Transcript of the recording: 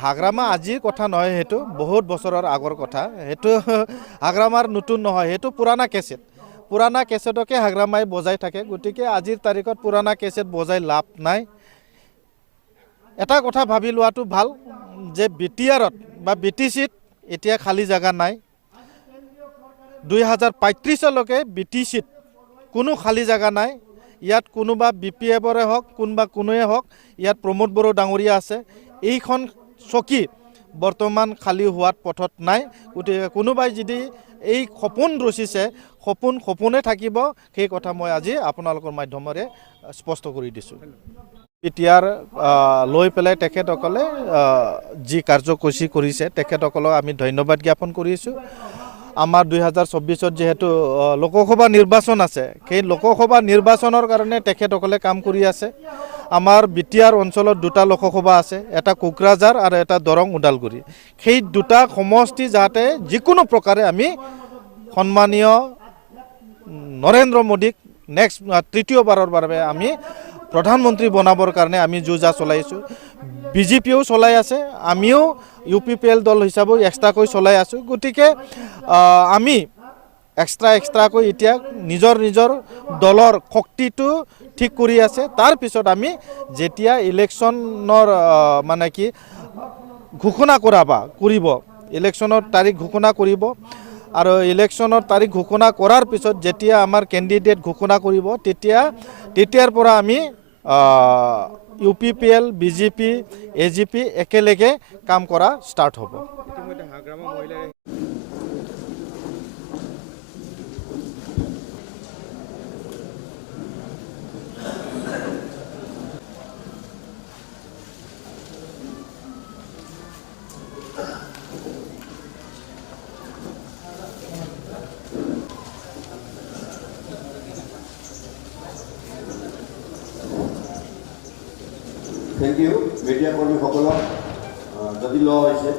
হাগ্ৰামা আজিৰ কথা নহয়, সেইটো বহুত বছৰৰ আগৰ কথা। সেইটো হাগ্ৰামাৰ নতুন নহয়, সেইটো পুৰাণা কেছেট। পুৰাণা কেছেটকে হাগ্ৰামাই বজাই থাকে। গতিকে আজিৰ তাৰিখত পুৰাণা কেছেট বজাই লাভ নাই। এটা কথা ভাবি লোৱাটো ভাল যে বিটিআৰত বা বিটিচিত এতিয়া খালী জাগা নাই। 2035লৈকে বিটিচিত কোনো খালী জাগা নাই। ইয়াত কোনোবা BPFৰে হওক, কোনোবা কোনোৱে হওক, ইয়াত প্ৰমোদ বড়ো ডাঙৰীয়া আছে। এইখন চকী বৰ্তমান খালী হোৱাত পথত নাই। গতিকে কোনোবাই যদি এই সপোন ৰচিছে, সপোনে থাকিব, সেই কথা মই আজি আপোনালোকৰ মাধ্যমেৰে স্পষ্ট কৰি দিছোঁ। এতিয়াৰ লৈ পেলাই তেখেতসকলে যি কাৰ্যসূচী কৰিছে তেখেতসকলক আমি ধন্যবাদ জ্ঞাপন কৰিছোঁ। আমাৰ 2024 যেহেতু লোকসভা নিৰ্বাচন আছে, সেই লোকসভা নিৰ্বাচনৰ কাৰণে তেখেতসকলে কাম কৰি আছে। আমাৰ বিটিআৰ অঞ্চলত দুটা লোকসভা আছে, এটা কোকৰাঝাৰ আৰু এটা দৰং ওদালগুৰি। সেই দুটা সমষ্টি যাতে যিকোনো প্ৰকাৰে আমি সন্মানীয় নৰেন্দ্ৰ মোদীক নেক্সট তৃতীয়বাৰৰ বাবে আমি প্ৰধানমন্ত্ৰী বনাবৰ কাৰণে আমি যুঁজা চলাইছোঁ। BJPও চলাই আছে, আমিও UPPL দল হিচাপেও এক্সট্ৰাকৈ চলাই আছোঁ। গতিকে আমি এক্সট্ৰাকৈ এতিয়া নিজৰ দলৰ শক্তিটো ঠিক কৰি আছে। তাৰপিছত আমি যেতিয়া ইলেকশ্যনৰ মানে কি ঘোষণা কৰিব, ইলেকশ্যনৰ তাৰিখ ঘোষণা কৰিব, আৰু ইলেকশ্যনৰ তাৰিখ ঘোষণা কৰাৰ পিছত যেতিয়া আমাৰ কেণ্ডিডেট ঘোষণা কৰিব, তেতিয়াৰ পৰা আমি UPPL, BJP, AGP একেলগে কাম কৰা ষ্টাৰ্ট হ'ব। Thank you, media কৰ্মীসকলক যদি লোৱা হৈছে।